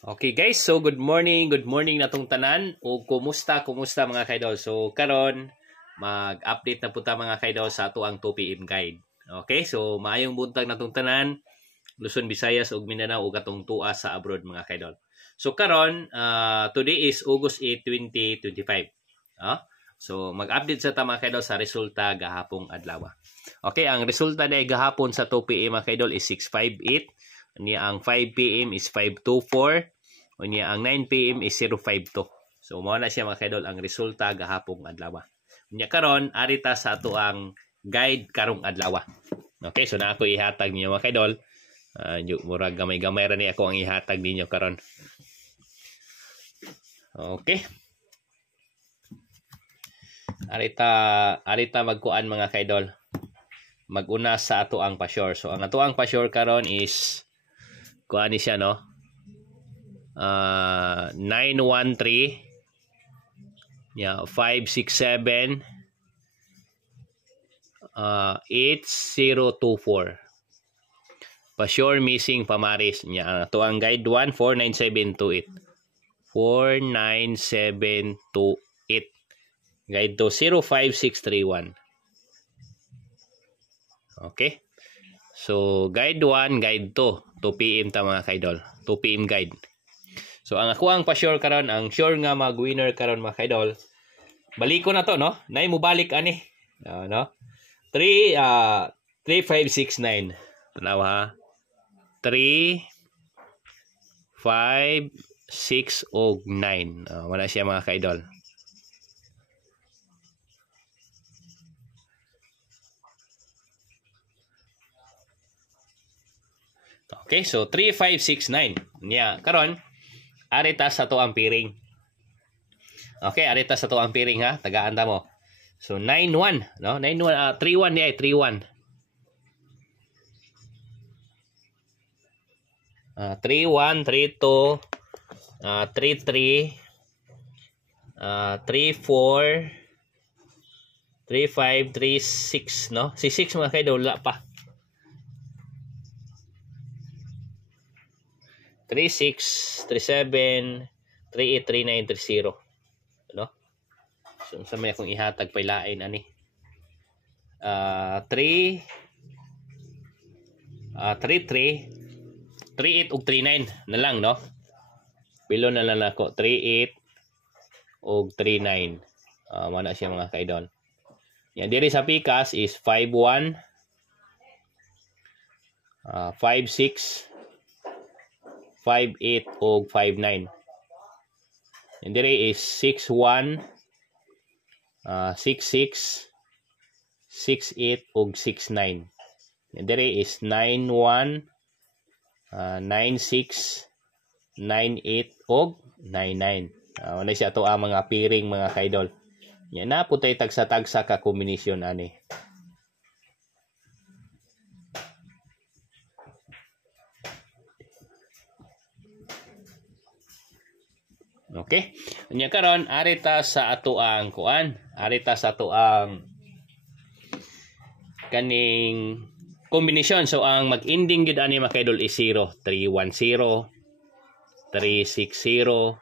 Okay guys, so good morning natong tanan o kumusta mga kaidol. So karon mag-update na punta mga kaidol sa ato ang 2 PM guide. Okay, so maayong buntag natong tanan, Luzon, Visayas ug Mindanao ug atong tua sa abroad mga kaidol. So karon today is August 8, 2025. So mag-update sa ta mga kaidol sa resulta gahapong adlaw. Okay, ang resulta day gahapon sa 2 PM mga kaidol is 658. Niya ang 5 PM is 524. O niya ang 9 PM is 052. So mao na siya mga kaidol ang resulta gahapong adlaw. Niya karon arita sa ato ang guide karong adlaw. Okay, so na ako ihatag niyo mga kaidol. Murag gamay-gamay ra ni ako ang ihatag ninyo karon. Okay. Arita magkuan mga kaidol. Maguna sa ato ang pa-sure. So ang ato ang pa-sure karon is kuan ni siya no. 913 567 8024 pa-sure missing pamaris niya. Ato ang guide 1 49728 49728 guide to 05631. Okay, so guide 1 guide 2 PM ta mga kaidol, 2 PM guide. So ang ako ang pa-sure karon, ang sure nga mag-winner karon mga kaidol. Baliko na to no. Nay mo balik ani. No. 3569. Tanaw ha. 3 5 6 og 9. Wala siya mga kaidol. Okay, so 3569. Niya karon arita sa to ang piring. Okay, arita sa to ang piring ha. Tagaan ta mo. So 91, no? 91 31 ni ay 31. 31 32 33 34 35 36 no? Si 6 mga kaidol wala pa. 36, 37, 38, 39, 30. No? So, sa may akong ihatag pailain, ani. 3, 33, 38 ug 39 na lang, no? Bilo na lang ako. 38 ug 39. Mana siya mga kaidol. Yan, diri sa pikas is 51, 56, 58 og 59. And dire is 61, 66, 68 og 69. And dire is 91, 96, 98 og 99. Wala siya to ang mga piring mga kaidol. Yan na putay tagsa-tagsa ka kombinasyon ani. Okay. Unya karon arita sa ato ang kuan, arita sa ato ang kaning kombinasyon. So ang mag-ending gid ani mga kaidol is 0, 310, 360,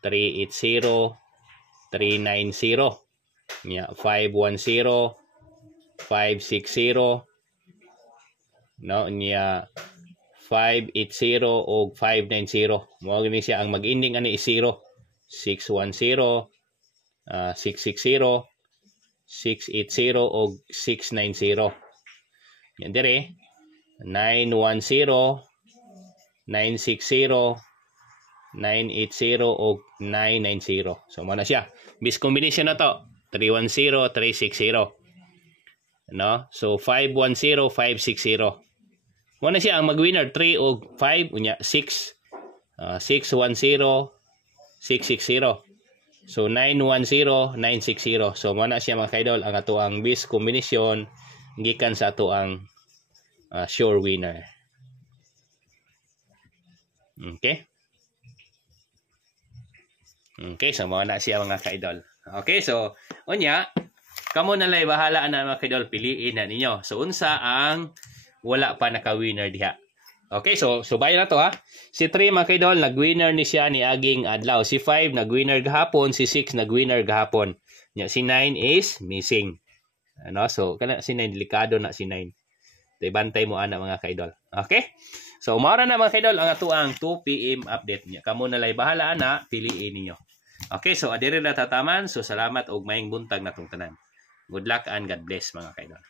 380, 390. Nya 510, 560. No, nya 580 o 590. Mao gini siya ang mag-ending ani is 0. 610, 660, 680 o 690. Yan dire 910, 960, 980 o 990. So mao na siya. Bis combination na to. 310, 360. No? So 510, 560. Muna siya ang mag-winner 3 o 5 unya 6 610 660. So 910 960. So muna siya mga kaidol ang ato ang best combination gikan sa ato ang sure winner. Okay? Okay, so muna siya mga kaidol. Okay, so unya kamo na lay bahala na mga kaidol, piliin na ninyo. So unsa ang wala pa naka-winner diha. Okay, so bayan na to ha. Si 3 mga kaidol, nag-winner ni siya ni aging adlaw. Si 5 nag-winner gahapon, si 6 nag-winner gahapon. Nya si 9 is missing. Ano? So kana si 9 delikado na si 9. Bantay mo ana mga kaidol. Okay? So umaura na mga kaidol ang atuang 2 PM update niya. Kamo na lay bahala ana, piliin ninyo. Okay, so adire na tataman. So salamat og maayong buntag natong tanan. Good luck and God bless mga kaidol.